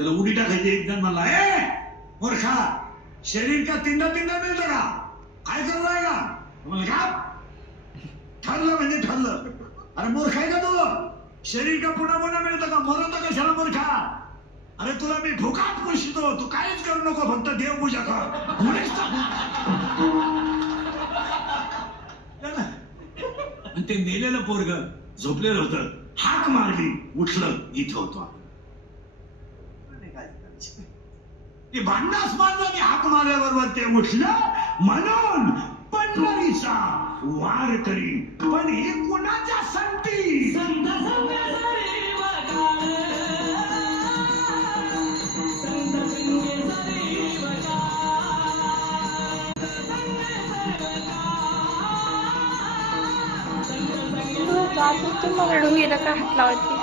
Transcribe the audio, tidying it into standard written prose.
त्याला उडी टाकायची. एक जण म्हणला, ए मूर्खा, शरीर का तिंडा तिंडा मिळतं का? काय करलाय का? म्हणलं का? ठरलं म्हणजे ठरलं. अरे मूर्ख आहे का तू? शरीर का पुन्हा पुन्हा मिळतं का? मरत कशाला मूर्खा? अरे तुला मी भुकात पुसतो, तू काहीच करू नको, फक्त देवपूजा कर. आणि ते नेलेलं पोरग झोपलेलं होतं, हाक मारली, उठलं, इथं होतो. ते भांडास मारलं की हाक मारल्याबरोबर ते उठलं. म्हणून पंढरीचा वारकरी, पण हे कोणाच्या संती? तुम्हाला ढोंगीला का हात लावायची?